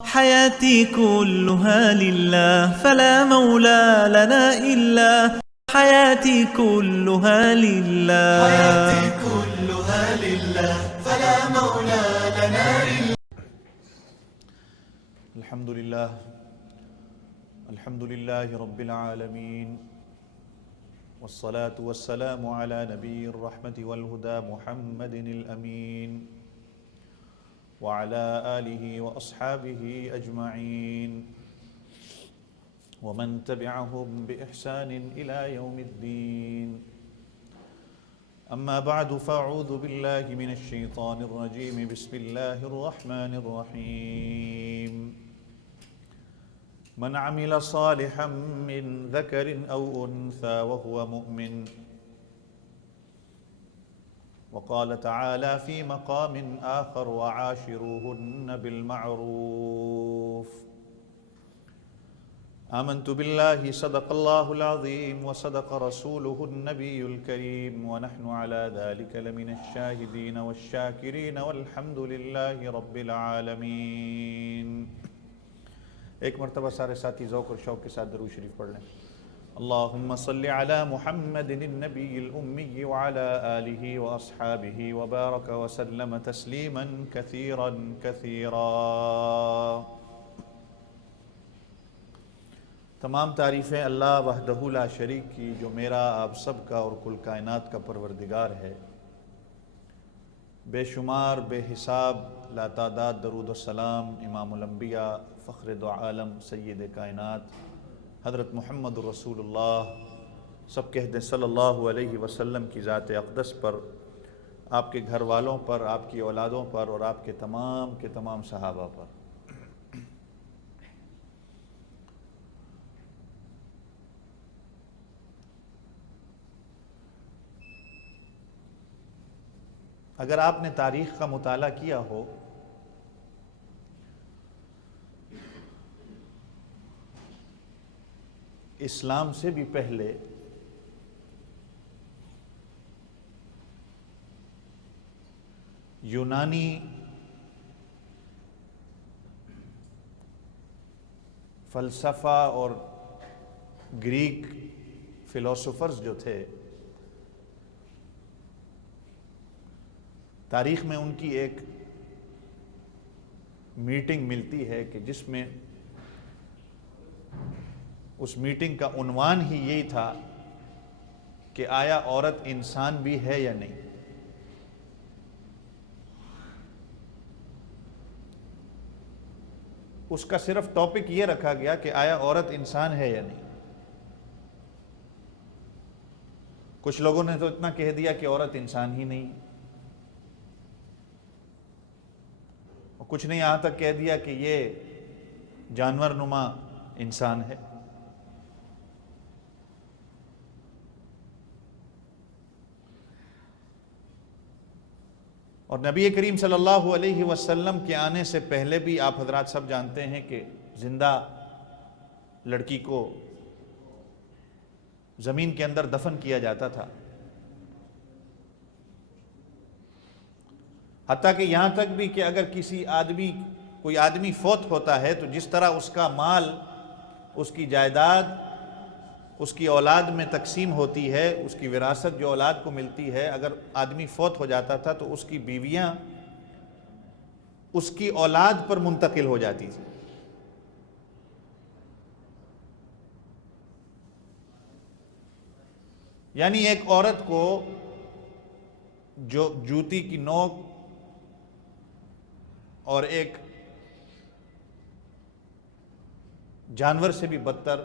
حياتي كلها لله فلا مولى لنا إلا حياتي كلها لله حياتي كلها لله فلا مولى لنا إلا. الحمد لله رب العالمين، والصلاة والسلام على نبي الرحمة والهدى محمد الأمين وعلى آله وأصحابه أجمعين ومن تبعهم بإحسان إلى يوم الدين. أما بعد، فأعوذ بالله من الشيطان الرجيم. بسم الله الرحمن الرحيم. من عمل صالحا من ذكر أو أنثى وهو مؤمن. وقال تعالى في مقام آخر: وعاشروهن بالمعروف. آمنت بالله صدق الله العظيم وصدق رسوله النبي الكريم ونحن على ذلك لمن الشاهدين والشاكرين والحمد لله رب العالمین. ایک مرتبہ سارے ساتھی ذوق اور شوق کے ساتھ درود شریف پڑھ لیں. اللہم صلی علی محمد النبی الأمی وعلی آلہ واصحابہ وبارک وسلم تسلیما کثیرا کثیرا. تمام تعریفیں اللہ وحدہ لا شریک کی، جو میرا آپ سب کا اور کل کائنات کا پروردگار ہے. بے شمار بے حساب لا تعداد درود و سلام امام الانبیاء فخر دو عالم سید کائنات حضرت محمد رسول اللہ، سب کہہ دیں صلی اللہ علیہ وسلم کی ذات اقدس پر، آپ کے گھر والوں پر، آپ کی اولادوں پر اور آپ کے تمام صحابہ پر. اگر آپ نے تاریخ کا مطالعہ کیا ہو اسلام سے بھی پہلے یونانی فلسفہ اور گریک فلاسفرز جو تھے، تاریخ میں ان کی ایک میٹنگ ملتی ہے کہ جس میں اس میٹنگ کا عنوان ہی یہی تھا کہ آیا عورت انسان بھی ہے یا نہیں. اس کا صرف ٹاپک یہ رکھا گیا کہ آیا عورت انسان ہے یا نہیں. کچھ لوگوں نے تو اتنا کہہ دیا کہ عورت انسان ہی نہیں، اور کچھ نے یہاں تک کہہ دیا کہ یہ جانور نما انسان ہے. اور نبی کریم صلی اللہ علیہ وسلم کے آنے سے پہلے بھی آپ حضرات سب جانتے ہیں کہ زندہ لڑکی کو زمین کے اندر دفن کیا جاتا تھا. حتیٰ کہ یہاں تک بھی کہ اگر کوئی آدمی فوت ہوتا ہے تو جس طرح اس کا مال، اس کی جائیداد اس کی اولاد میں تقسیم ہوتی ہے، اس کی وراثت جو اولاد کو ملتی ہے، اگر آدمی فوت ہو جاتا تھا تو اس کی بیویاں اس کی اولاد پر منتقل ہو جاتی تھی. یعنی ایک عورت کو جو جوتی کی نوک اور ایک جانور سے بھی بدتر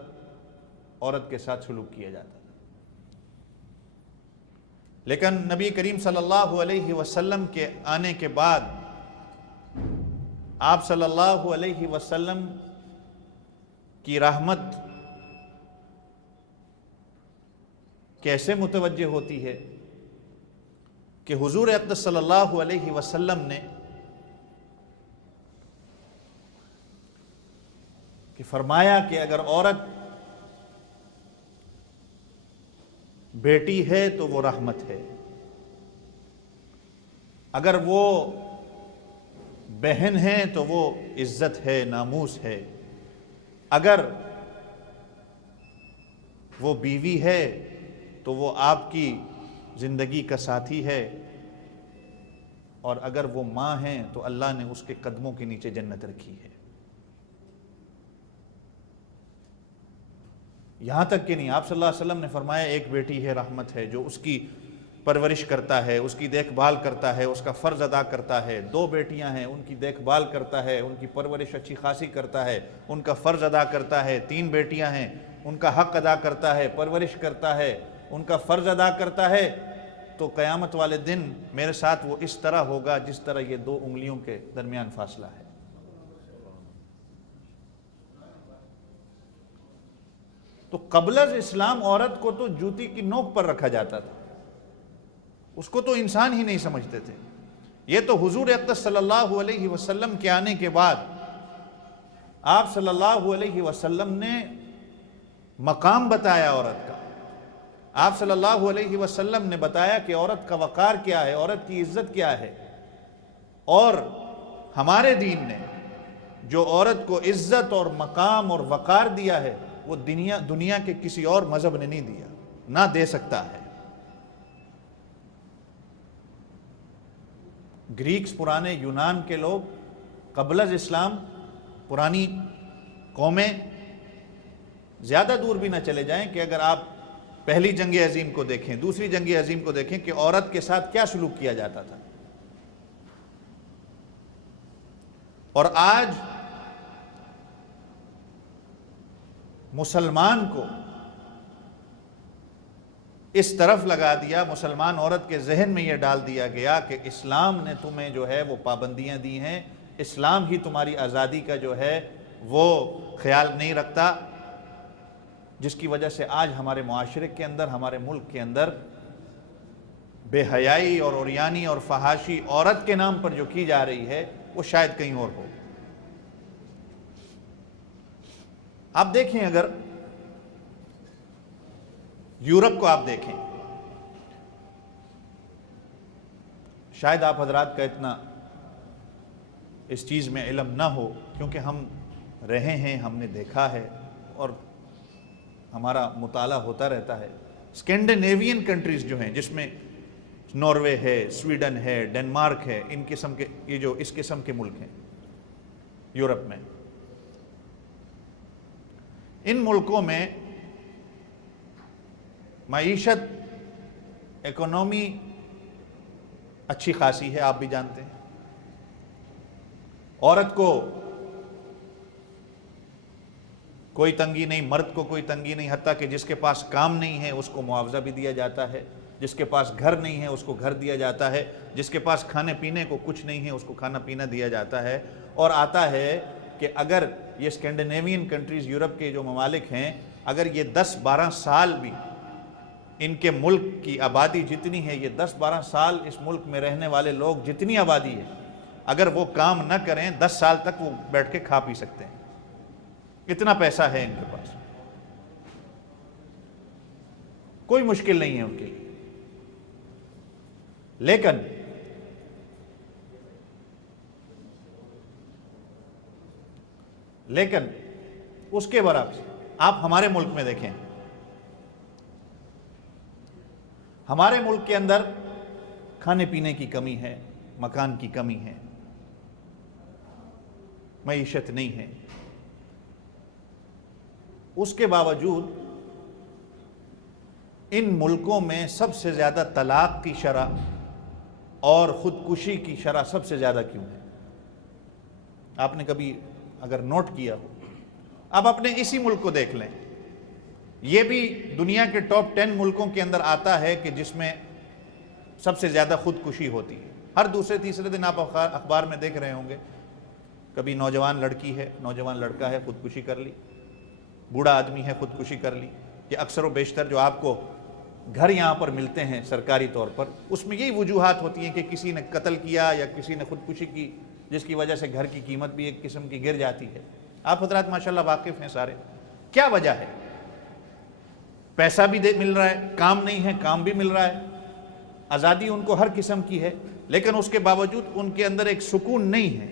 عورت کے ساتھ سلوک کیا جاتا ہے. لیکن نبی کریم صلی اللہ علیہ وسلم کے آنے کے بعد آپ صلی اللہ علیہ وسلم کی رحمت کیسے متوجہ ہوتی ہے کہ حضور اقدس صلی اللہ علیہ وسلم نے کہ فرمایا کہ اگر عورت بیٹی ہے تو وہ رحمت ہے، اگر وہ بہن ہیں تو وہ عزت ہے، ناموس ہے، اگر وہ بیوی ہے تو وہ آپ کی زندگی کا ساتھی ہے، اور اگر وہ ماں ہیں تو اللہ نے اس کے قدموں کے نیچے جنت رکھی ہے۔ یہاں تک کہ نہیں، آپ صلی اللہ علیہ وسلم نے فرمایا ایک بیٹی ہے رحمت ہے، جو اس کی پرورش کرتا ہے، اس کی دیکھ بھال کرتا ہے، اس کا فرض ادا کرتا ہے۔ 2 بیٹیاں ہیں، ان کی دیکھ بھال کرتا ہے، ان کی پرورش اچھی خاصی کرتا ہے، ان کا فرض ادا کرتا ہے۔ 3 بیٹیاں ہیں، ان کا حق ادا کرتا ہے، پرورش کرتا ہے، ان کا فرض ادا کرتا ہے، تو قیامت والے دن میرے ساتھ وہ اس طرح ہوگا جس طرح یہ 2 انگلیوں کے درمیان فاصلہ ہے۔ تو قبل از اسلام عورت کو تو جوتی کی نوک پر رکھا جاتا تھا، اس کو تو انسان ہی نہیں سمجھتے تھے۔ یہ تو حضور اقدس صلی اللہ علیہ وسلم کے آنے کے بعد آپ صلی اللہ علیہ وسلم نے مقام بتایا عورت کا۔ آپ صلی اللہ علیہ وسلم نے بتایا کہ عورت کا وقار کیا ہے، عورت کی عزت کیا ہے، اور ہمارے دین نے جو عورت کو عزت اور مقام اور وقار دیا ہے وہ دنیا کے کسی اور مذہب نے نہیں دیا، نہ دے سکتا ہے۔ گریکس، پرانے یونان کے لوگ، قبل از اسلام پرانی قومیں، زیادہ دور بھی نہ چلے جائیں کہ اگر آپ پہلی جنگ عظیم کو دیکھیں، دوسری جنگ عظیم کو دیکھیں کہ عورت کے ساتھ کیا سلوک کیا جاتا تھا، اور آج مسلمان کو اس طرف لگا دیا، مسلمان عورت کے ذہن میں یہ ڈال دیا گیا کہ اسلام نے تمہیں جو ہے وہ پابندیاں دی ہیں، اسلام ہی تمہاری آزادی کا جو ہے وہ خیال نہیں رکھتا، جس کی وجہ سے آج ہمارے معاشرے کے اندر، ہمارے ملک کے اندر بے حیائی اور عریانی اور فحاشی عورت کے نام پر جو کی جا رہی ہے وہ شاید کہیں اور ہو۔ آپ دیکھیں، اگر یورپ کو آپ دیکھیں، شاید آپ حضرات کا اتنا اس چیز میں علم نہ ہو، کیونکہ ہم رہے ہیں، ہم نے دیکھا ہے اور ہمارا مطالعہ ہوتا رہتا ہے۔ اسکینڈینیوین کنٹریز جو ہیں، جس میں ناروے ہے، سویڈن ہے، ڈنمارک ہے، یہ جو اس قسم کے ملک ہیں یورپ میں، ان ملکوں میں معیشت، اکنومی اچھی خاصی ہے، آپ بھی جانتے ہیں۔ عورت کو کوئی تنگی نہیں، مرد کو کوئی تنگی نہیں، حتیٰ کہ جس کے پاس کام نہیں ہے اس کو معاوضہ بھی دیا جاتا ہے، جس کے پاس گھر نہیں ہے اس کو گھر دیا جاتا ہے، جس کے پاس کھانے پینے کو کچھ نہیں ہے اس کو کھانا پینا دیا جاتا ہے۔ اور آتا ہے کہ اگر یہ اسکینڈینیوین کنٹریز، یورپ کے جو ممالک ہیں، اگر یہ 10-12 سال بھی ان کے ملک کی آبادی جتنی ہے، یہ 10-12 سال اس ملک میں رہنے والے لوگ جتنی آبادی ہے، اگر وہ کام نہ کریں 10 سال تک وہ بیٹھ کے کھا پی سکتے ہیں، اتنا پیسہ ہے ان کے پاس، کوئی مشکل نہیں ہے ان کے لیے۔ لیکن اس کے برعکس آپ ہمارے ملک میں دیکھیں، ہمارے ملک کے اندر کھانے پینے کی کمی ہے، مکان کی کمی ہے، معیشت نہیں ہے، اس کے باوجود ان ملکوں میں سب سے زیادہ طلاق کی شرح اور خودکشی کی شرح سب سے زیادہ کیوں ہے؟ آپ نے کبھی اگر نوٹ کیا ہو، اب اپنے اسی ملک کو دیکھ لیں، یہ بھی دنیا کے ٹاپ 10 ملکوں کے اندر آتا ہے کہ جس میں سب سے زیادہ خودکشی ہوتی ہے۔ ہر دوسرے تیسرے دن آپ اخبار میں دیکھ رہے ہوں گے، کبھی نوجوان لڑکی ہے، نوجوان لڑکا ہے، خودکشی کر لی، بوڑھا آدمی ہے، خودکشی کر لی۔ یہ اکثر و بیشتر جو آپ کو گھر یہاں پر ملتے ہیں سرکاری طور پر، اس میں یہی وجوہات ہوتی ہیں کہ کسی نے قتل کیا یا کسی نے خودکشی کی، جس کی وجہ سے گھر کی قیمت بھی ایک قسم کی گر جاتی ہے۔ آپ حضرات ماشاءاللہ واقف ہیں سارے، کیا وجہ ہے؟ پیسہ بھی مل رہا ہے، کام نہیں ہے، کام بھی مل رہا ہے، آزادی ان کو ہر قسم کی ہے، لیکن اس کے باوجود ان کے اندر ایک سکون نہیں ہے،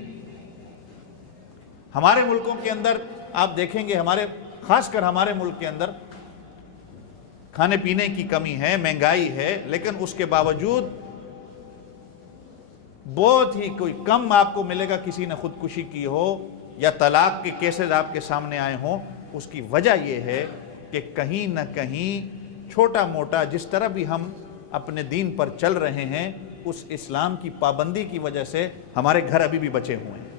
ہمارے ملکوں کے اندر آپ دیکھیں گے، خاص کر ہمارے ملک کے اندر کھانے پینے کی کمی ہے، مہنگائی ہے، لیکن اس کے باوجود بہت ہی کوئی کم آپ کو ملے گا کسی نے خودکشی کی ہو یا طلاق کے کیسز آپ کے سامنے آئے ہوں۔ اس کی وجہ یہ ہے کہ کہیں نہ کہیں چھوٹا موٹا جس طرح بھی ہم اپنے دین پر چل رہے ہیں، اس اسلام کی پابندی کی وجہ سے ہمارے گھر ابھی بھی بچے ہوئے ہیں۔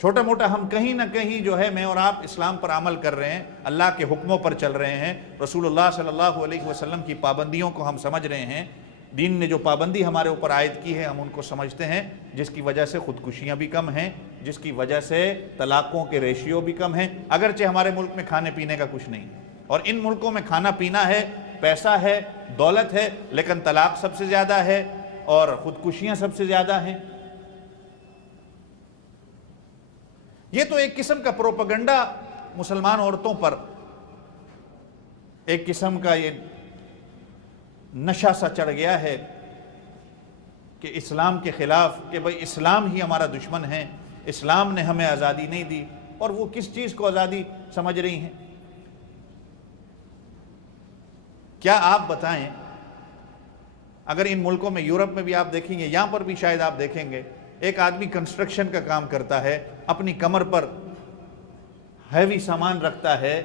چھوٹا موٹا ہم کہیں نہ کہیں جو ہے، میں اور آپ اسلام پر عمل کر رہے ہیں، اللہ کے حکموں پر چل رہے ہیں، رسول اللہ صلی اللہ علیہ وسلم کی پابندیوں کو ہم سمجھ رہے ہیں، دین نے جو پابندی ہمارے اوپر عائد کی ہے ہم ان کو سمجھتے ہیں، جس کی وجہ سے خودکشیاں بھی کم ہیں، جس کی وجہ سے طلاقوں کے ریشیو بھی کم ہیں، اگرچہ ہمارے ملک میں کھانے پینے کا کچھ نہیں ہے، اور ان ملکوں میں کھانا پینا ہے، پیسہ ہے، دولت ہے، لیکن طلاق سب سے زیادہ ہے اور خودکشیاں سب سے زیادہ ہیں۔ یہ تو ایک قسم کا پروپیگنڈا مسلمان عورتوں پر، ایک قسم کا یہ نشہ سا چڑھ گیا ہے کہ اسلام کے خلاف، کہ بھئی اسلام ہی ہمارا دشمن ہے، اسلام نے ہمیں آزادی نہیں دی، اور وہ کس چیز کو آزادی سمجھ رہی ہیں؟ کیا آپ بتائیں، اگر ان ملکوں میں، یورپ میں بھی آپ دیکھیں گے، یہاں پر بھی شاید آپ دیکھیں گے، ایک آدمی کنسٹرکشن کا کام کرتا ہے، اپنی کمر پر ہیوی سامان رکھتا ہے،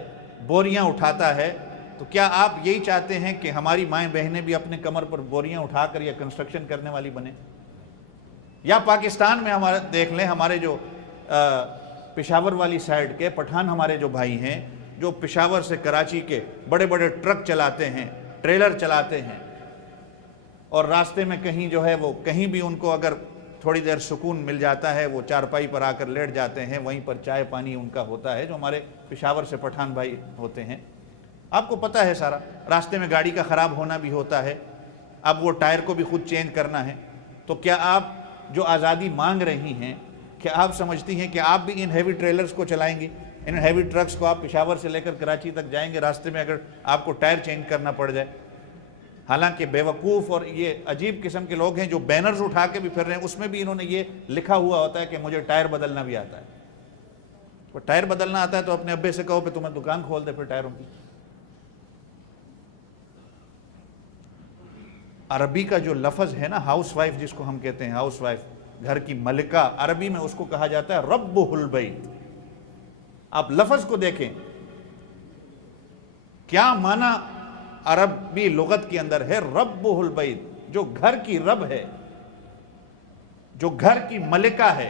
بوریاں اٹھاتا ہے، تو کیا آپ یہی چاہتے ہیں کہ ہماری مائیں بہنیں بھی اپنے کمر پر بوریاں اٹھا کر یا کنسٹرکشن کرنے والی بنیں؟ یا پاکستان میں ہمارے دیکھ لیں، ہمارے جو پشاور والی سائیڈ کے پٹھان ہمارے جو بھائی ہیں، جو پشاور سے کراچی کے بڑے بڑے ٹرک چلاتے ہیں، ٹریلر چلاتے ہیں، اور راستے میں کہیں جو ہے وہ کہیں بھی ان کو اگر تھوڑی دیر سکون مل جاتا ہے، وہ چارپائی پر آ کر لیٹ جاتے ہیں، وہیں پر چائے پانی ان کا ہوتا ہے، جو ہمارے پشاور سے پٹھان بھائی ہوتے ہیں۔ آپ کو پتہ ہے سارا، راستے میں گاڑی کا خراب ہونا بھی ہوتا ہے، اب وہ ٹائر کو بھی خود چینج کرنا ہے۔ تو کیا آپ جو آزادی مانگ رہی ہیں، کیا آپ سمجھتی ہیں کہ آپ بھی ان ہیوی ٹریلرز کو چلائیں گی؟ ان ہیوی ٹرکس کو آپ پشاور سے لے کر کراچی تک جائیں گے، راستے میں اگر آپ کو ٹائر چینج کرنا پڑ جائے؟ حالانکہ بیوقوف اور یہ عجیب قسم کے لوگ ہیں جو بینرز اٹھا کے بھی پھر رہے ہیں، اس میں بھی انہوں نے یہ لکھا ہوا ہوتا ہے کہ مجھے ٹائر بدلنا بھی آتا ہے۔ وہ ٹائر بدلنا آتا ہے تو اپنے ابے سے کہو کہ تمہیں دکان کھول دے پھر ٹائروں کی۔ عربی کا جو لفظ ہے نا، ہاؤس وائف جس کو ہم کہتے ہیں، ہاؤس وائف، گھر کی ملکہ، عربی میں اس کو کہا جاتا ہے ربہ البیت۔ آپ لفظ کو دیکھیں، کیا معنی عربی لغت کے اندر ہے؟ ربہ البیت، جو گھر کی رب ہے، جو گھر کی ملکہ ہے،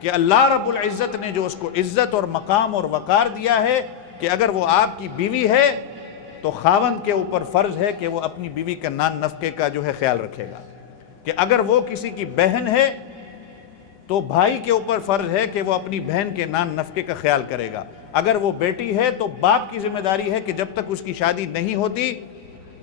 کہ اللہ رب العزت نے جو اس کو عزت اور مقام اور وقار دیا ہے کہ اگر وہ آپ کی بیوی ہے تو خاوند کے اوپر فرض ہے کہ وہ اپنی بیوی کا نان نفقے کا جو ہے خیال رکھے گا، کہ اگر وہ کسی کی بہن ہے تو بھائی کے اوپر فرض ہے کہ وہ اپنی بہن کے نان نفقے کا خیال کرے گا، اگر وہ بیٹی ہے تو باپ کی ذمہ داری ہے کہ جب تک اس کی شادی نہیں ہوتی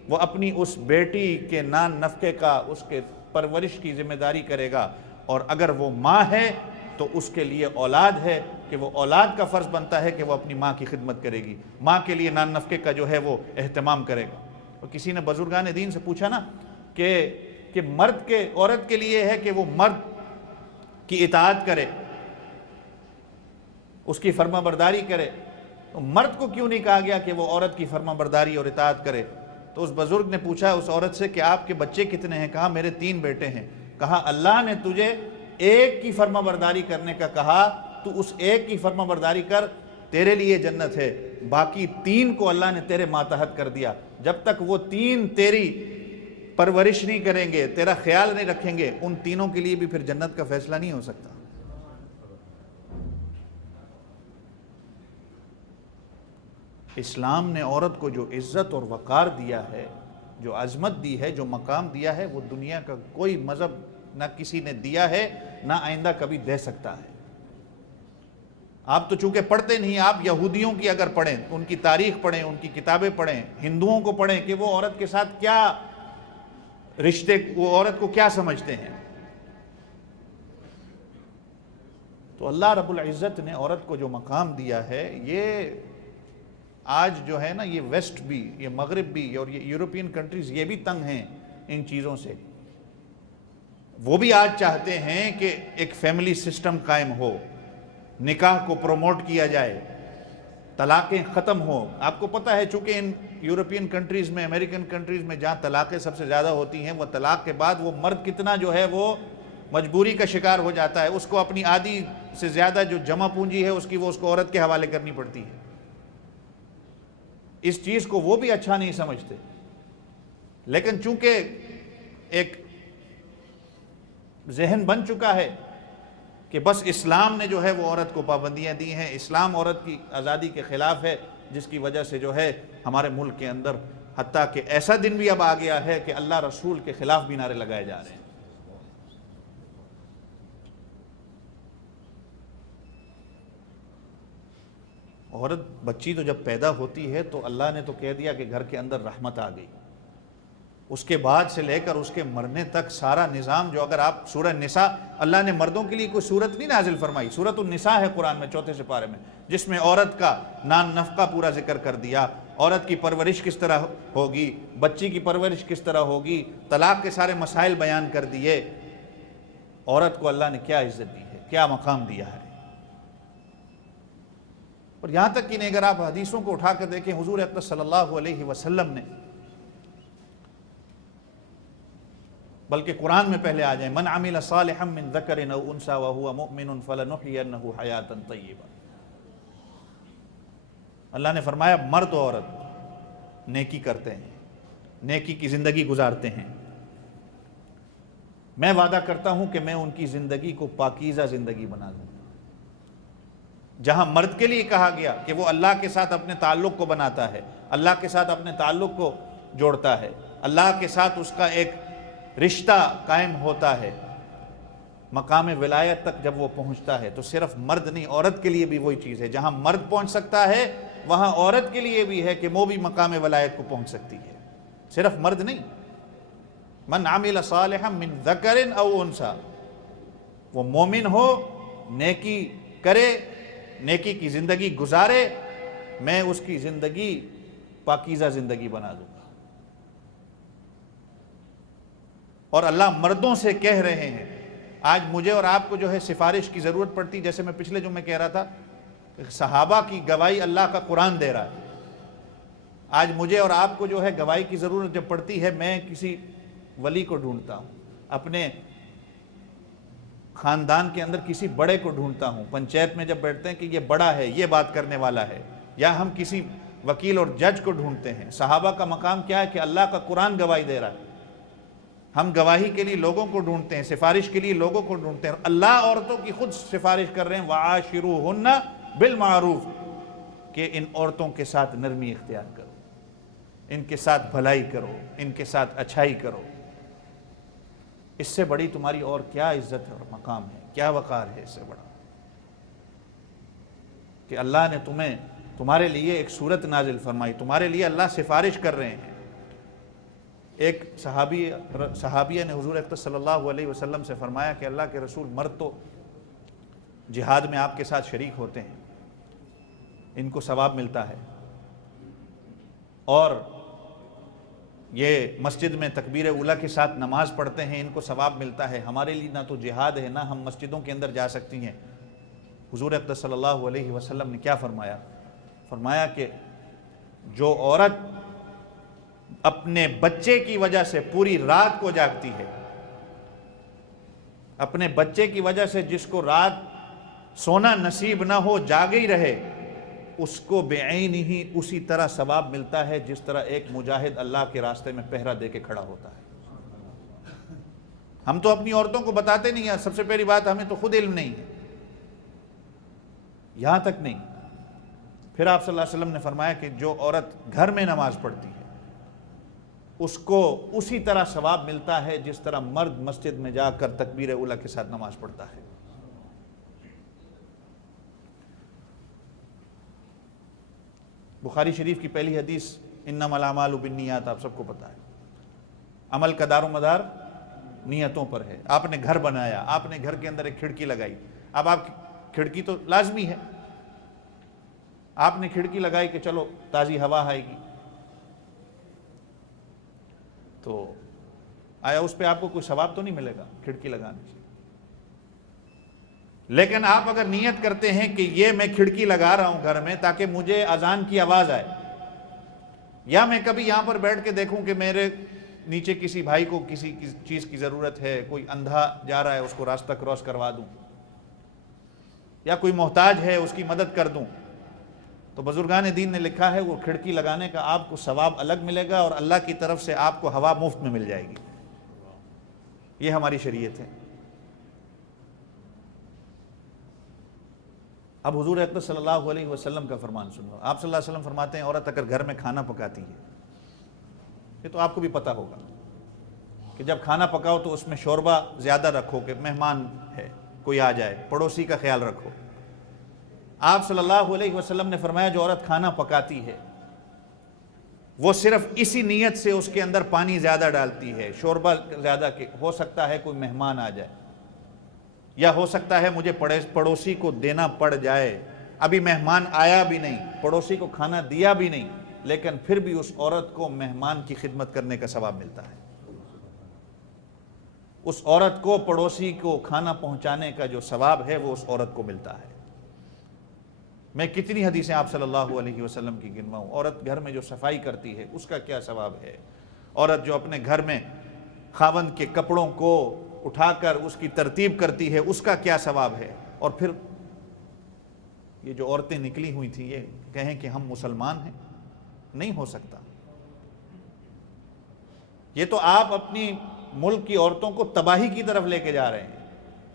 وہ اپنی اس بیٹی کے نان نفقے کا، اس کے پرورش کی ذمہ داری کرے گا، اور اگر وہ ماں ہے تو اس کے لیے اولاد ہے کہ وہ اولاد کا فرض بنتا ہے کہ وہ اپنی ماں کی خدمت کرے گی، ماں کے لیے نان نفقے کا جو ہے وہ اہتمام کرے گا۔ اور کسی نے بزرگان دین سے پوچھا نا کہ مرد کے، عورت کے لیے ہے کہ وہ مرد کی اطاعت کرے، اس کی فرما برداری کرے، تو مرد کو کیوں نہیں کہا گیا کہ وہ عورت کی فرما برداری اور اطاعت کرے؟ تو اس بزرگ نے پوچھا اس عورت سے کہ آپ کے بچے کتنے ہیں؟ کہا میرے 3 بیٹے ہیں۔ کہا اللہ نے تجھے ایک کی فرما برداری کرنے کا کہا، تو اس ایک کی فرما برداری کر، تیرے لیے جنت ہے، باقی 3 کو اللہ نے تیرے ماتحت کر دیا، جب تک وہ 3 تیری پرورش نہیں کریں گے، تیرا خیال نہیں رکھیں گے، ان 3 کے لیے بھی پھر جنت کا فیصلہ نہیں ہو سکتا۔ اسلام نے عورت کو جو عزت اور وقار دیا ہے، جو عظمت دی ہے، جو مقام دیا ہے، وہ دنیا کا کوئی مذہب نہ کسی نے دیا ہے، نہ آئندہ کبھی دے سکتا ہے۔ آپ تو چونکہ پڑھتے نہیں، آپ یہودیوں کی اگر پڑھیں، ان کی تاریخ پڑھیں، ان کی کتابیں پڑھیں، ہندوؤں کو پڑھیں کہ وہ عورت کے ساتھ کیا رشتے، وہ عورت کو کیا سمجھتے ہیں۔ تو اللہ رب العزت نے عورت کو جو مقام دیا ہے، یہ آج جو ہے نا، یہ ویسٹ بھی، یہ مغرب بھی، اور یہ یورپین کنٹریز، یہ بھی تنگ ہیں ان چیزوں سے۔ وہ بھی آج چاہتے ہیں کہ ایک فیملی سسٹم قائم ہو، نکاح کو پروموٹ کیا جائے، طلاقیں ختم ہوں۔ آپ کو پتہ ہے چونکہ ان یورپین کنٹریز میں، امریکن کنٹریز میں جہاں طلاقیں سب سے زیادہ ہوتی ہیں، وہ طلاق کے بعد وہ مرد کتنا جو ہے وہ مجبوری کا شکار ہو جاتا ہے، اس کو اپنی آدھی سے زیادہ جو جمع پونجی ہے اس کی وہ اس کو عورت کے حوالے کرنی پڑتی ہے۔ اس چیز کو وہ بھی اچھا نہیں سمجھتے، لیکن چونکہ ایک ذہن بن چکا ہے کہ بس اسلام نے جو ہے وہ عورت کو پابندیاں دی ہیں، اسلام عورت کی آزادی کے خلاف ہے، جس کی وجہ سے جو ہے ہمارے ملک کے اندر حتیٰ کہ ایسا دن بھی اب آ گیا ہے کہ اللہ رسول کے خلاف بھی نعرے لگائے جا رہے ہیں۔ عورت بچی تو جب پیدا ہوتی ہے تو اللہ نے تو کہہ دیا کہ گھر کے اندر رحمت آ گئی، اس کے بعد سے لے کر اس کے مرنے تک سارا نظام جو، اگر آپ سورہ نساء، اللہ نے مردوں کے لیے کوئی صورت نہیں نازل فرمائی، سورۃ النساء ہے قرآن میں 4 سپارے میں، جس میں عورت کا نان نفقہ پورا ذکر کر دیا، عورت کی پرورش کس طرح ہوگی، بچی کی پرورش کس طرح ہوگی، طلاق کے سارے مسائل بیان کر دیے۔ عورت کو اللہ نے کیا عزت دی ہے، کیا مقام دیا ہے۔ اور یہاں تک کہ نہیں، اگر آپ حدیثوں کو اٹھا کر دیکھیں، حضور اقدس صلی اللہ علیہ وسلم نے، بلکہ قرآن میں پہلے آ جائیں، من عمل صالحا من ذکر او انثی وهو مؤمن فلنحینہ حیاتا طیبہ، اللہ نے فرمایا مرد و عورت نیکی کرتے ہیں، نیکی کی زندگی گزارتے ہیں، میں وعدہ کرتا ہوں کہ میں ان کی زندگی کو پاکیزہ زندگی بنا دوں۔ جہاں مرد کے لیے کہا گیا کہ وہ اللہ کے ساتھ اپنے تعلق کو بناتا ہے، اللہ کے ساتھ اپنے تعلق کو جوڑتا ہے، اللہ کے ساتھ اس کا ایک رشتہ قائم ہوتا ہے، مقام ولایت تک جب وہ پہنچتا ہے، تو صرف مرد نہیں، عورت کے لیے بھی وہی چیز ہے۔ جہاں مرد پہنچ سکتا ہے وہاں عورت کے لیے بھی ہے کہ وہ بھی مقام ولایت کو پہنچ سکتی ہے، صرف مرد نہیں۔ من عمل صالحا من ذکر او انثی، وہ مومن ہو، نیکی کرے، نیکی کی زندگی گزارے، میں اس کی زندگی پاکیزہ زندگی بنا دوں گا۔ اور اللہ مردوں سے کہہ رہے ہیں، آج مجھے اور آپ کو جو ہے سفارش کی ضرورت پڑتی، جیسے میں پچھلے جو میں کہہ رہا تھا کہ صحابہ کی گواہی اللہ کا قرآن دے رہا ہے، آج مجھے اور آپ کو جو ہے گواہی کی ضرورت جب پڑتی ہے، میں کسی ولی کو ڈھونڈتا ہوں، اپنے خاندان کے اندر کسی بڑے کو ڈھونڈتا ہوں، پنچایت میں جب بیٹھتے ہیں کہ یہ بڑا ہے، یہ بات کرنے والا ہے، یا ہم کسی وکیل اور جج کو ڈھونڈتے ہیں۔ صحابہ کا مقام کیا ہے کہ اللہ کا قرآن گواہی دے رہا ہے، ہم گواہی کے لیے لوگوں کو ڈھونڈتے ہیں، سفارش کے لیے لوگوں کو ڈھونڈتے ہیں۔ اللہ عورتوں کی خود سفارش کر رہے ہیں، وَعَاشِرُوهُنَّ بِالْمَعْرُوفِ، کہ ان عورتوں کے ساتھ نرمی اختیار کرو، ان کے ساتھ بھلائی کرو، ان کے ساتھ اچھائی کرو۔ اس سے بڑی تمہاری اور کیا عزت اور مقام ہے، کیا وقار ہے اس سے بڑا، کہ اللہ نے تمہارے لیے ایک صورت نازل فرمائی، تمہارے لیے اللہ سفارش کر رہے ہیں۔ ایک صحابیہ نے حضور اقدس صلی اللہ علیہ وسلم سے فرمایا کہ اللہ کے رسول، مرد تو جہاد میں آپ کے ساتھ شریک ہوتے ہیں، ان کو ثواب ملتا ہے، اور یہ مسجد میں تکبیر اولیٰ کے ساتھ نماز پڑھتے ہیں، ان کو ثواب ملتا ہے، ہمارے لیے نہ تو جہاد ہے، نہ ہم مسجدوں کے اندر جا سکتی ہیں۔ حضور اقدس صلی اللہ علیہ وسلم نے کیا فرمایا؟ فرمایا کہ جو عورت اپنے بچے کی وجہ سے پوری رات کو جاگتی ہے، اپنے بچے کی وجہ سے جس کو رات سونا نصیب نہ ہو، جاگے ہی رہے، اس کو بعین ہی اسی طرح ثواب ملتا ہے جس طرح ایک مجاہد اللہ کے راستے میں پہرا دے کے کھڑا ہوتا ہے۔ ہم تو اپنی عورتوں کو بتاتے نہیں ہیں، سب سے پہلی بات ہمیں تو خود علم نہیں ہے، یہاں تک نہیں۔ پھر آپ صلی اللہ علیہ وسلم نے فرمایا کہ جو عورت گھر میں نماز پڑھتی ہے، اس کو اسی طرح ثواب ملتا ہے جس طرح مرد مسجد میں جا کر تکبیر اولیٰ کے ساتھ نماز پڑھتا ہے۔ بخاری شریف کی پہلی حدیث انما الاعمال بالنیات، آپ سب کو پتہ ہے، عمل کا دار و مدار نیتوں پر ہے۔ آپ نے گھر بنایا، آپ نے گھر کے اندر ایک کھڑکی لگائی، اب آپ کی کھڑکی تو لازمی ہے، آپ نے کھڑکی لگائی کہ چلو تازی ہوا آئے گی، تو آیا اس پہ آپ کو کوئی ثواب تو نہیں ملے گا کھڑکی لگانے سے؟ لیکن آپ اگر نیت کرتے ہیں کہ یہ میں کھڑکی لگا رہا ہوں گھر میں تاکہ مجھے اذان کی آواز آئے، یا میں کبھی یہاں پر بیٹھ کے دیکھوں کہ میرے نیچے کسی بھائی کو کسی چیز کی ضرورت ہے، کوئی اندھا جا رہا ہے اس کو راستہ کراس کروا دوں، یا کوئی محتاج ہے اس کی مدد کر دوں، تو بزرگان دین نے لکھا ہے وہ کھڑکی لگانے کا آپ کو ثواب الگ ملے گا اور اللہ کی طرف سے آپ کو ہوا مفت میں مل جائے گی۔ یہ ہماری شریعت ہے۔ اب حضور اکرم صلی اللہ علیہ وسلم کا فرمان سن لو۔ آپ صلی اللہ علیہ وسلم فرماتے ہیں عورت اگر گھر میں کھانا پکاتی ہے، یہ تو آپ کو بھی پتہ ہوگا کہ جب کھانا پکاؤ تو اس میں شوربہ زیادہ رکھو کہ مہمان ہے کوئی آ جائے، پڑوسی کا خیال رکھو۔ آپ صلی اللہ علیہ وسلم نے فرمایا جو عورت کھانا پکاتی ہے وہ صرف اسی نیت سے اس کے اندر پانی زیادہ ڈالتی ہے، شوربہ زیادہ، کہ ہو سکتا ہے کوئی مہمان آ جائے، یا ہو سکتا ہے مجھے پڑوسی کو دینا پڑ جائے، ابھی مہمان آیا بھی نہیں، پڑوسی کو کھانا دیا بھی نہیں، لیکن پھر بھی اس عورت کو مہمان کی خدمت کرنے کا ثواب ملتا ہے، اس عورت کو پڑوسی کو کھانا پہنچانے کا جو ثواب ہے وہ اس عورت کو ملتا ہے۔ میں کتنی حدیثیں آپ صلی اللہ علیہ وسلم کی گنواؤں۔ عورت گھر میں جو صفائی کرتی ہے اس کا کیا ثواب ہے، عورت جو اپنے گھر میں خاوند کے کپڑوں کو اٹھا کر اس کی ترتیب کرتی ہے اس کا کیا ثواب ہے، اور پھر یہ جو عورتیں نکلی ہوئی تھیں یہ کہیں کہ ہم مسلمان ہیں، نہیں ہو سکتا۔ یہ تو آپ اپنی ملک کی عورتوں کو تباہی کی طرف لے کے جا رہے ہیں۔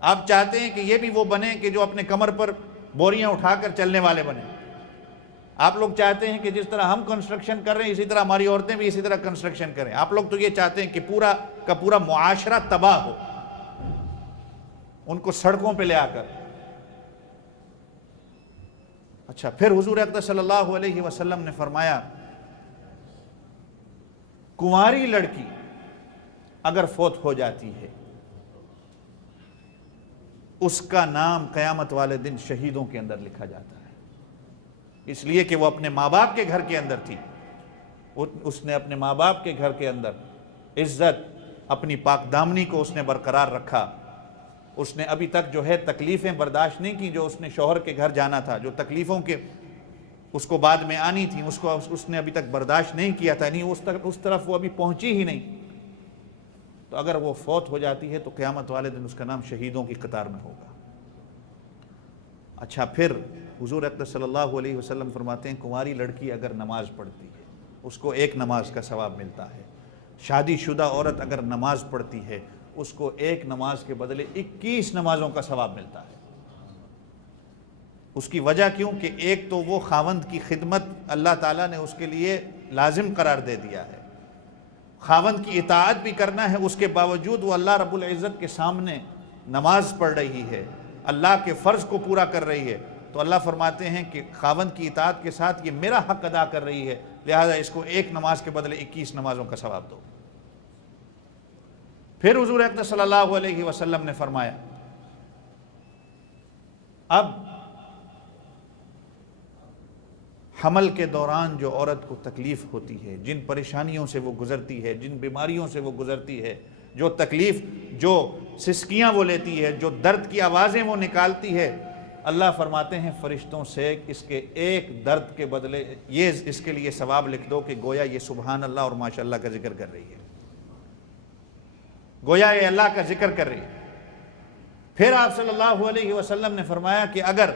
آپ چاہتے ہیں کہ یہ بھی وہ بنے کہ جو اپنے کمر پر بوریاں اٹھا کر چلنے والے بنے۔ آپ لوگ چاہتے ہیں کہ جس طرح ہم کنسٹرکشن کر رہے ہیں اسی طرح ہماری عورتیں بھی اسی طرح کنسٹرکشن کریں۔ آپ لوگ تو یہ چاہتے ہیں کہ پورا کا پورا معاشرہ تباہ ہو، ان کو سڑکوں پہ لے آ کر۔ اچھا، پھر حضور اکرم صلی اللہ علیہ وسلم نے فرمایا کنواری لڑکی اگر فوت ہو جاتی ہے اس کا نام قیامت والے دن شہیدوں کے اندر لکھا جاتا ہے، اس لیے کہ وہ اپنے ماں باپ کے گھر کے اندر تھی، اس نے اپنے ماں باپ کے گھر کے اندر عزت، اپنی پاک دامنی کو اس نے برقرار رکھا، اس نے ابھی تک جو ہے تکلیفیں برداشت نہیں کی جو اس نے شوہر کے گھر جانا تھا، جو تکلیفوں کے اس کو بعد میں آنی تھی اس نے ابھی تک برداشت نہیں کیا تھا، نہیں اس طرف وہ ابھی پہنچی ہی نہیں، تو اگر وہ فوت ہو جاتی ہے تو قیامت والے دن اس کا نام شہیدوں کی قطار میں ہوگا۔ اچھا، پھر حضور اکرم صلی اللہ علیہ وسلم فرماتے ہیں کنواری لڑکی اگر نماز پڑھتی ہے اس کو ایک نماز کا ثواب ملتا ہے، شادی شدہ عورت اگر نماز پڑھتی ہے اس کو ایک نماز کے بدلے 21 نمازوں کا ثواب ملتا ہے۔ اس کی وجہ کیوں کہ ایک تو وہ خاوند کی خدمت اللہ تعالیٰ نے اس کے لیے لازم قرار دے دیا ہے، خاوند کی اطاعت بھی کرنا ہے، اس کے باوجود وہ اللہ رب العزت کے سامنے نماز پڑھ رہی ہے، اللہ کے فرض کو پورا کر رہی ہے، تو اللہ فرماتے ہیں کہ خاوند کی اطاعت کے ساتھ یہ میرا حق ادا کر رہی ہے، لہذا اس کو ایک نماز کے بدلے 21 نمازوں کا ثواب دو۔ پھر حضور اکرم صلی اللہ علیہ وسلم نے فرمایا اب حمل کے دوران جو عورت کو تکلیف ہوتی ہے، جن پریشانیوں سے وہ گزرتی ہے، جن بیماریوں سے وہ گزرتی ہے، جو تکلیف، جو سسکیاں وہ لیتی ہے، جو درد کی آوازیں وہ نکالتی ہے، اللہ فرماتے ہیں فرشتوں سے اس کے ایک درد کے بدلے یہ اس کے لیے ثواب لکھ دو کہ گویا یہ سبحان اللہ اور ماشاءاللہ کا ذکر کر رہی ہے، گویا یہ اللہ کا ذکر کر رہی ہے۔ پھر آپ صلی اللہ علیہ وسلم نے فرمایا کہ اگر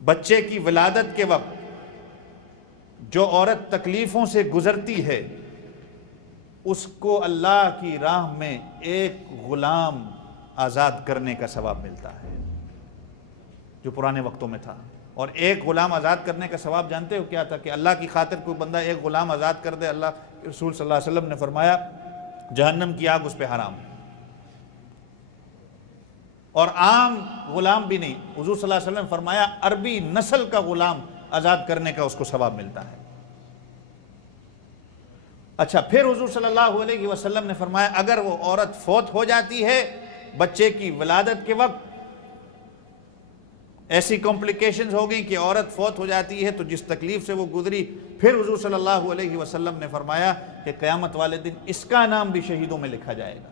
بچے کی ولادت کے وقت جو عورت تکلیفوں سے گزرتی ہے اس کو اللہ کی راہ میں ایک غلام آزاد کرنے کا ثواب ملتا ہے، جو پرانے وقتوں میں تھا۔ اور ایک غلام آزاد کرنے کا ثواب جانتے ہو کیا تھا؟ کہ اللہ کی خاطر کوئی بندہ ایک غلام آزاد کر دے، اللہ رسول صلی اللہ علیہ وسلم نے فرمایا جہنم کی آگ اس پہ حرام ہے۔ اور عام غلام بھی نہیں، حضور صلی اللہ علیہ وسلم نے فرمایا عربی نسل کا غلام آزاد کرنے کا اس کو ثواب ملتا ہے۔ اچھا، پھر حضور صلی اللہ علیہ وسلم نے فرمایا اگر وہ عورت فوت ہو جاتی ہے بچے کی ولادت کے وقت، ایسی کمپلیکیشنز ہو گئی کہ عورت فوت ہو جاتی ہے تو جس تکلیف سے وہ گزری، پھر حضور صلی اللہ علیہ وسلم نے فرمایا کہ قیامت والے دن اس کا نام بھی شہیدوں میں لکھا جائے گا۔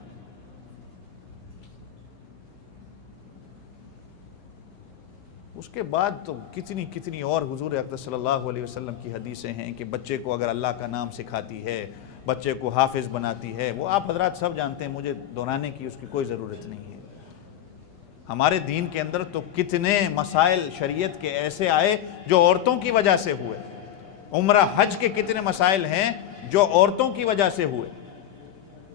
اس کے بعد تو کتنی کتنی اور حضور اقدس صلی اللہ علیہ وسلم کی حدیثیں ہیں کہ بچے کو اگر اللہ کا نام سکھاتی ہے، بچے کو حافظ بناتی ہے، وہ آپ حضرات سب جانتے ہیں، مجھے دہرانے کی اس کی کوئی ضرورت نہیں ہے۔ ہمارے دین کے اندر تو کتنے مسائل شریعت کے ایسے آئے جو عورتوں کی وجہ سے ہوئے، عمرہ حج کے کتنے مسائل ہیں جو عورتوں کی وجہ سے ہوئے۔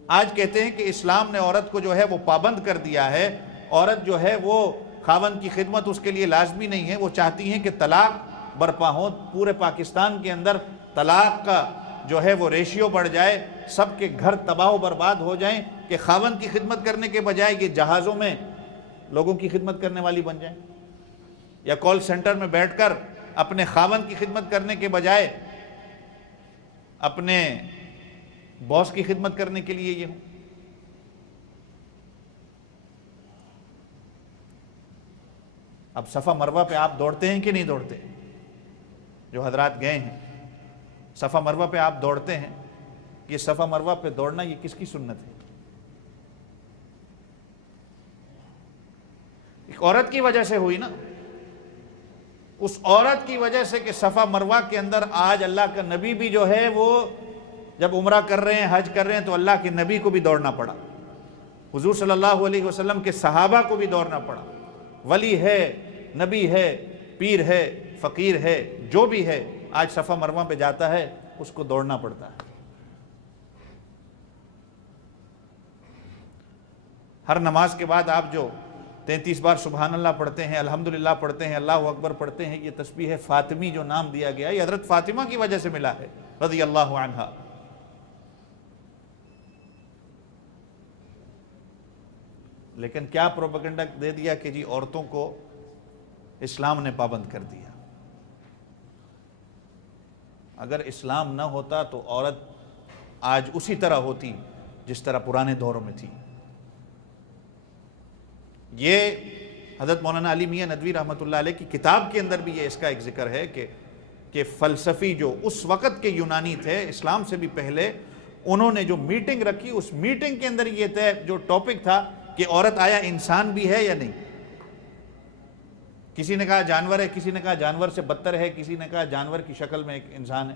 آج کہتے ہیں کہ اسلام نے عورت کو جو ہے وہ پابند کر دیا ہے، عورت جو ہے وہ خاوند کی خدمت اس کے لیے لازمی نہیں ہے، وہ چاہتی ہیں کہ طلاق برپا ہو، پورے پاکستان کے اندر طلاق کا جو ہے وہ ریشیو بڑھ جائے، سب کے گھر تباہ و برباد ہو جائیں کہ خاوند کی خدمت کرنے کے بجائے یہ جہازوں میں لوگوں کی خدمت کرنے والی بن جائیں، یا کال سینٹر میں بیٹھ کر اپنے خاوند کی خدمت کرنے کے بجائے اپنے باس کی خدمت کرنے کے لیے یہ ہوں۔ اب صفا مروہ پہ آپ دوڑتے ہیں کہ نہیں دوڑتے؟ جو حضرات گئے ہیں صفا مروہ پہ آپ دوڑتے ہیں، یہ صفا مروہ پہ دوڑنا یہ کس کی سنت ہے؟ ایک عورت کی وجہ سے ہوئی نا، اس عورت کی وجہ سے کہ صفا مروہ کے اندر آج اللہ کا نبی بھی جو ہے وہ جب عمرہ کر رہے ہیں، حج کر رہے ہیں، تو اللہ کے نبی کو بھی دوڑنا پڑا، حضور صلی اللہ علیہ وسلم کے صحابہ کو بھی دوڑنا پڑا۔ ولی ہے، نبی ہے، پیر ہے، فقیر ہے، جو بھی ہے، آج صفا مروہ پہ جاتا ہے اس کو دوڑنا پڑتا ہے۔ ہر نماز کے بعد آپ جو 33 بار سبحان اللہ پڑھتے ہیں، الحمدللہ پڑھتے ہیں، اللہ اکبر پڑھتے ہیں، یہ تسبیح فاطمی جو نام دیا گیا یہ حضرت فاطمہ کی وجہ سے ملا ہے رضی اللہ عنہا۔ لیکن کیا پروپیگنڈا دے دیا کہ جی عورتوں کو اسلام نے پابند کر دیا۔ اگر اسلام نہ ہوتا تو عورت آج اسی طرح ہوتی جس طرح پرانے دوروں میں تھی۔ یہ حضرت مولانا علی میاں ندوی رحمۃ اللہ علیہ کی کتاب کے اندر بھی یہ اس کا ایک ذکر ہے کہ فلسفی جو اس وقت کے یونانی تھے، اسلام سے بھی پہلے، انہوں نے جو میٹنگ رکھی، اس میٹنگ کے اندر یہ طے جو ٹاپک تھا کہ عورت آیا انسان بھی ہے یا نہیں۔ کسی نے کہا جانور ہے، کسی نے کہا جانور سے بدتر ہے، کسی نے کہا جانور کی شکل میں ایک انسان ہے۔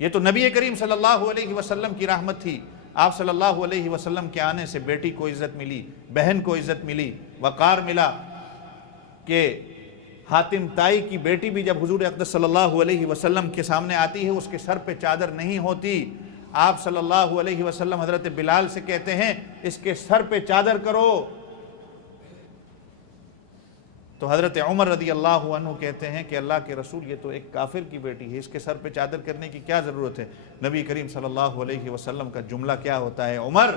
یہ تو نبی کریم صلی اللہ علیہ وسلم کی رحمت تھی۔ آپ صلی اللہ علیہ وسلم کے آنے سے بیٹی کو عزت ملی، بہن کو عزت ملی، وقار ملا، کہ حاتم تائی کی بیٹی بھی جب حضور اقدس صلی اللہ علیہ وسلم کے سامنے آتی ہے اس کے سر پہ چادر نہیں ہوتی، آپ صلی اللہ علیہ وسلم حضرت بلال سے کہتے ہیں اس کے سر پہ چادر کرو، تو حضرت عمر رضی اللہ عنہ کہتے ہیں کہ اللہ کے رسول یہ تو ایک کافر کی بیٹی ہے، اس کے سر پہ چادر کرنے کی کیا ضرورت ہے؟ نبی کریم صلی اللہ علیہ وسلم کا جملہ کیا ہوتا ہے؟ عمر،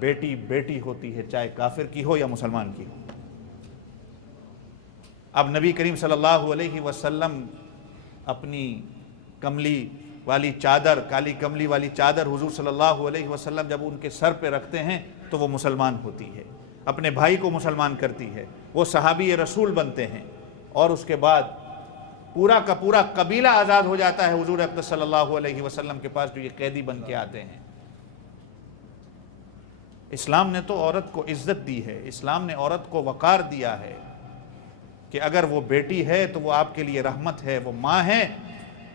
بیٹی بیٹی ہوتی ہے، چاہے کافر کی ہو یا مسلمان کی ہو۔ اب نبی کریم صلی اللہ علیہ وسلم اپنی کملی والی چادر، کالی کملی والی چادر حضور صلی اللہ علیہ وسلم جب ان کے سر پہ رکھتے ہیں تو وہ مسلمان ہوتی ہے، اپنے بھائی کو مسلمان کرتی ہے، وہ صحابی رسول بنتے ہیں، اور اس کے بعد پورا کا پورا قبیلہ آزاد ہو جاتا ہے حضور اقدس صلی اللہ علیہ وسلم کے پاس جو یہ قیدی بن کے آتے ہیں۔ اسلام نے تو عورت کو عزت دی ہے، اسلام نے عورت کو وقار دیا ہے کہ اگر وہ بیٹی ہے تو وہ آپ کے لیے رحمت ہے، وہ ماں ہے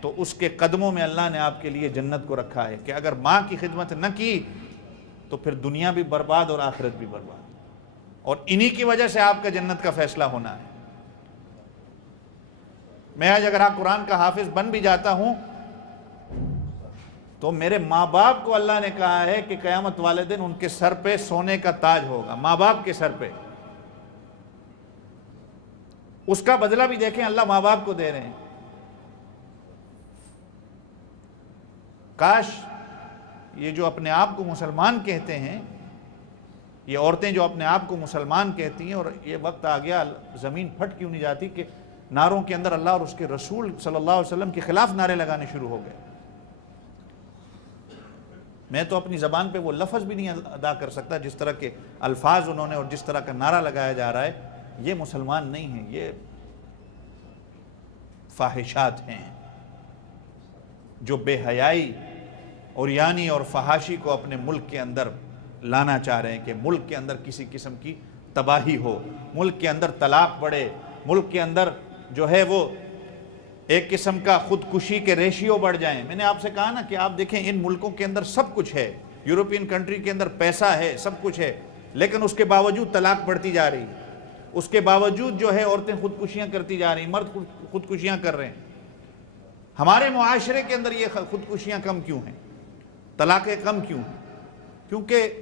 تو اس کے قدموں میں اللہ نے آپ کے لیے جنت کو رکھا ہے، کہ اگر ماں کی خدمت نہ کی تو پھر دنیا بھی برباد اور آخرت بھی برباد، اور انہی کی وجہ سے آپ کا جنت کا فیصلہ ہونا ہے۔ میں آج اگر آپ قرآن کا حافظ بن بھی جاتا ہوں تو میرے ماں باپ کو اللہ نے کہا ہے کہ قیامت والے دن ان کے سر پہ سونے کا تاج ہوگا، ماں باپ کے سر پہ۔ اس کا بدلہ بھی دیکھیں اللہ ماں باپ کو دے رہے ہیں۔ کاش یہ جو اپنے آپ کو مسلمان کہتے ہیں، یہ عورتیں جو اپنے آپ کو مسلمان کہتی ہیں، اور یہ وقت آ گیا زمین پھٹ کیوں نہیں جاتی کہ نعروں کے اندر اللہ اور اس کے رسول صلی اللہ علیہ وسلم کے خلاف نعرے لگانے شروع ہو گئے۔ میں تو اپنی زبان پہ وہ لفظ بھی نہیں ادا کر سکتا جس طرح کے الفاظ انہوں نے اور جس طرح کا نعرہ لگایا جا رہا ہے۔ یہ مسلمان نہیں ہیں، یہ فاحشات ہیں جو بے حیائی، عریانی اور فحاشی کو اپنے ملک کے اندر لانا چاہ رہے ہیں، کہ ملک کے اندر کسی قسم کی تباہی ہو، ملک کے اندر طلاق بڑھے، ملک کے اندر جو ہے وہ ایک قسم کا خودکشی کے ریشیو بڑھ جائیں۔ میں نے آپ سے کہا نا کہ آپ دیکھیں ان ملکوں کے اندر سب کچھ ہے، یورپین کنٹری کے اندر پیسہ ہے، سب کچھ ہے، لیکن اس کے باوجود طلاق بڑھتی جا رہی ہے، اس کے باوجود جو ہے عورتیں خودکشیاں کرتی جا رہی ہیں، مرد خودکشیاں کر رہے ہیں۔ ہمارے معاشرے کے اندر یہ خودکشیاں کم کیوں ہیں، طلاقیں کم کیوں ہیں؟ کیونکہ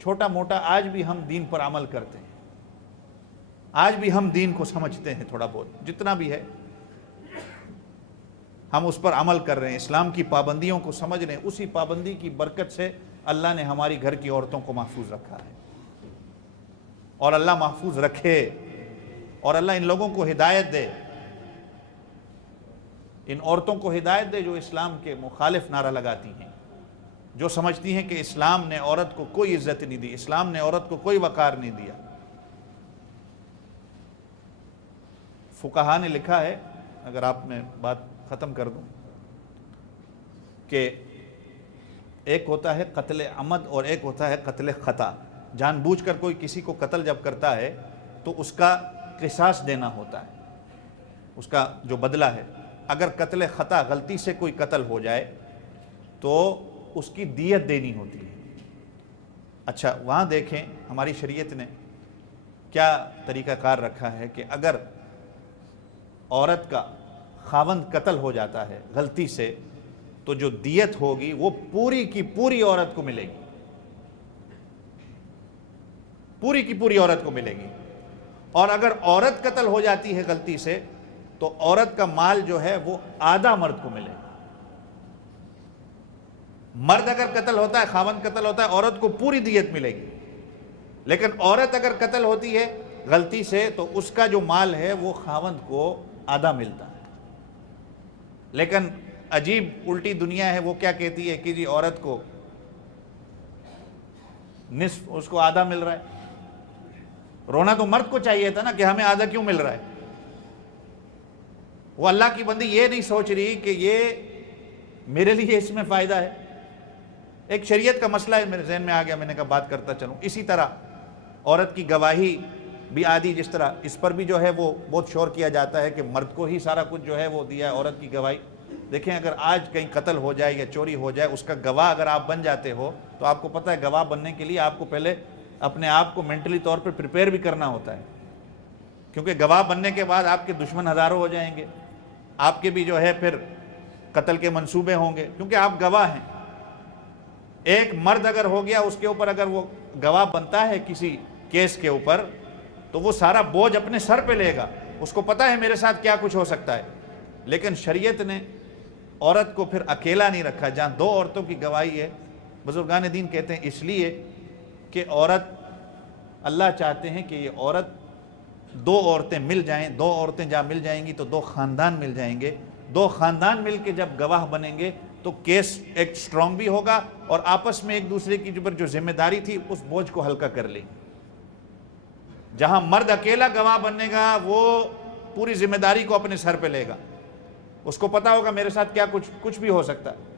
چھوٹا موٹا آج بھی ہم دین پر عمل کرتے ہیں، آج بھی ہم دین کو سمجھتے ہیں، تھوڑا بہت جتنا بھی ہے ہم اس پر عمل کر رہے ہیں، اسلام کی پابندیوں کو سمجھ رہے ہیں۔ اسی پابندی کی برکت سے اللہ نے ہماری گھر کی عورتوں کو محفوظ رکھا ہے، اور اللہ محفوظ رکھے، اور اللہ ان لوگوں کو ہدایت دے، ان عورتوں کو ہدایت دے جو اسلام کے مخالف نعرہ لگاتی ہیں، جو سمجھتی ہیں کہ اسلام نے عورت کو کوئی عزت نہیں دی، اسلام نے عورت کو کوئی وقار نہیں دیا۔ فقہا نے لکھا ہے، اگر آپ میں بات ختم کر دوں، کہ ایک ہوتا ہے قتل عمد اور ایک ہوتا ہے قتل خطا۔ جان بوجھ کر کوئی کسی کو قتل جب کرتا ہے تو اس کا قصاص دینا ہوتا ہے، اس کا جو بدلہ ہے۔ اگر قتل خطا غلطی سے کوئی قتل ہو جائے تو اس کی دیت دینی ہوتی ہے۔ اچھا، وہاں دیکھیں ہماری شریعت نے کیا طریقہ کار رکھا ہے کہ اگر عورت کا خاوند قتل ہو جاتا ہے غلطی سے تو جو دیت ہوگی وہ پوری کی پوری عورت کو ملے گی، پوری کی پوری عورت کو ملے گی۔ اور اگر عورت قتل ہو جاتی ہے غلطی سے تو عورت کا مال جو ہے وہ آدھا مرد کو ملے گا۔ مرد اگر قتل ہوتا ہے، خاوند قتل ہوتا ہے، عورت کو پوری دیت ملے گی، لیکن عورت اگر قتل ہوتی ہے غلطی سے تو اس کا جو مال ہے وہ خاوند کو آدھا ملتا ہے۔ لیکن عجیب الٹی دنیا ہے، وہ کیا کہتی ہے کہ جی عورت کو نصف، اس کو آدھا مل رہا ہے۔ رونا تو مرد کو چاہیے تھا نا کہ ہمیں آدھا کیوں مل رہا ہے۔ وہ اللہ کی بندی یہ نہیں سوچ رہی کہ یہ میرے لیے اس میں فائدہ ہے۔ ایک شریعت کا مسئلہ ہے، میرے ذہن میں آ گیا، میں نے کہا بات کرتا چلوں۔ اسی طرح عورت کی گواہی بھی آدھی، جس طرح اس پر بھی جو ہے وہ بہت شور کیا جاتا ہے کہ مرد کو ہی سارا کچھ جو ہے وہ دیا ہے عورت کی گواہی۔ دیکھیں اگر آج کہیں قتل ہو جائے یا چوری ہو جائے، اس کا گواہ اگر آپ بن جاتے ہو تو آپ کو پتہ ہے گواہ بننے کے لیے آپ کو پہلے اپنے آپ کو مینٹلی طور پر پریپیئر بھی کرنا ہوتا ہے، کیونکہ گواہ بننے کے بعد آپ کے دشمن ہزاروں ہو جائیں گے، آپ کے بھی جو ہے پھر قتل کے منصوبے ہوں گے، کیونکہ آپ گواہ ہیں۔ ایک مرد اگر ہو گیا، اس کے اوپر اگر وہ گواہ بنتا ہے کسی کیس کے اوپر تو وہ سارا بوجھ اپنے سر پہ لے گا، اس کو پتہ ہے میرے ساتھ کیا کچھ ہو سکتا ہے۔ لیکن شریعت نے عورت کو پھر اکیلا نہیں رکھا جہاں دو عورتوں کی گواہی ہے۔ بزرگان دین کہتے ہیں اس لیے کہ عورت، اللہ چاہتے ہیں کہ یہ عورت، دو عورتیں مل جائیں، دو عورتیں جہاں مل جائیں گی تو دو خاندان مل جائیں گے، دو خاندان مل کے جب گواہ بنیں گے تو کیس ایک سٹرونگ بھی ہوگا اور آپس میں ایک دوسرے کی جو ذمہ داری تھی اس بوجھ کو ہلکا کر لیں گے۔ جہاں مرد اکیلا گواہ بننے گا وہ پوری ذمہ داری کو اپنے سر پہ لے گا، اس کو پتا ہوگا میرے ساتھ کیا کچھ بھی ہو سکتا ہے۔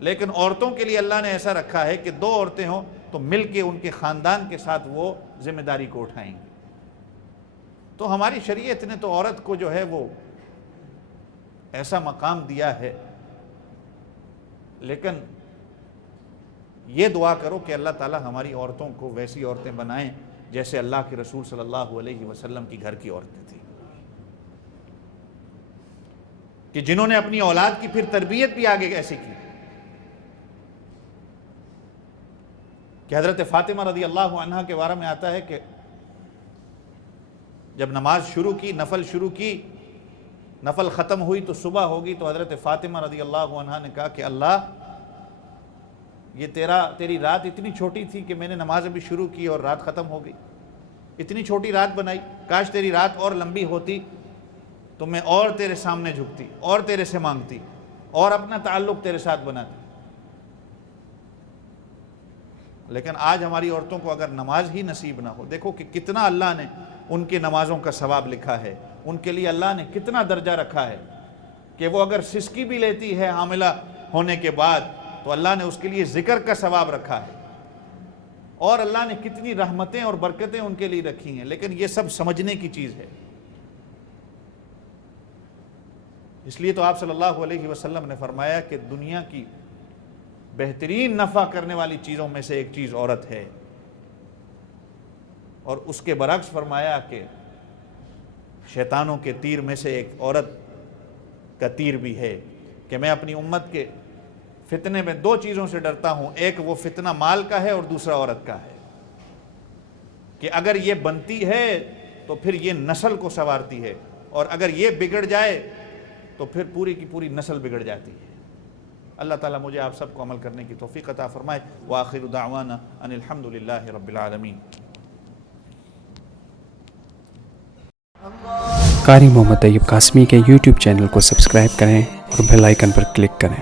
لیکن عورتوں کے لیے اللہ نے ایسا رکھا ہے کہ دو عورتیں ہوں تو مل کے ان کے خاندان کے ساتھ وہ ذمہ داری کو اٹھائیں گے۔ تو ہماری شریعت نے تو عورت کو جو ہے وہ ایسا مقام دیا ہے، لیکن یہ دعا کرو کہ اللہ تعالی ہماری عورتوں کو ویسی عورتیں بنائیں جیسے اللہ کے رسول صلی اللہ علیہ وسلم کی گھر کی عورتیں تھیں، کہ جنہوں نے اپنی اولاد کی پھر تربیت بھی آگے ایسی کی، کہ حضرت فاطمہ رضی اللہ عنہا کے بارے میں آتا ہے کہ جب نماز شروع کی، نفل شروع کی، نفل ختم ہوئی تو صبح ہوگی، تو حضرت فاطمہ رضی اللہ عنہا نے کہا کہ اللہ، یہ تیری رات اتنی چھوٹی تھی کہ میں نے نماز ابھی شروع کی اور رات ختم ہو گئی، اتنی چھوٹی رات بنائی، کاش تیری رات اور لمبی ہوتی تو میں اور تیرے سامنے جھکتی اور تیرے سے مانگتی اور اپنا تعلق تیرے ساتھ بناتی۔ لیکن آج ہماری عورتوں کو اگر نماز ہی نصیب نہ ہو، دیکھو کہ کتنا اللہ نے ان کی نمازوں کا ثواب لکھا ہے، ان کے لیے اللہ نے کتنا درجہ رکھا ہے کہ وہ اگر سسکی بھی لیتی ہے حاملہ ہونے کے بعد تو اللہ نے اس کے لیے ذکر کا ثواب رکھا ہے۔ اور اللہ نے کتنی رحمتیں اور برکتیں ان کے لیے رکھی ہیں، لیکن یہ سب سمجھنے کی چیز ہے۔ اس لیے تو آپ صلی اللہ علیہ وسلم نے فرمایا کہ دنیا کی بہترین نفع کرنے والی چیزوں میں سے ایک چیز عورت ہے، اور اس کے برعکس فرمایا کہ شیطانوں کے تیر میں سے ایک عورت کا تیر بھی ہے، کہ میں اپنی امت کے فتنے میں دو چیزوں سے ڈرتا ہوں، ایک وہ فتنہ مال کا ہے اور دوسرا عورت کا ہے، کہ اگر یہ بنتی ہے تو پھر یہ نسل کو سنوارتی ہے، اور اگر یہ بگڑ جائے تو پھر پوری کی پوری نسل بگڑ جاتی ہے۔ اللہ تعالیٰ مجھے آپ سب کو عمل کرنے کی توفیق عطا فرمائے۔ وآخر دعوانا ان الحمد للہ رب العالمین۔ قاری محمد طیب قاسمی کے یوٹیوب چینل کو سبسکرائب کریں اور بیل آئیکن پر کلک کریں۔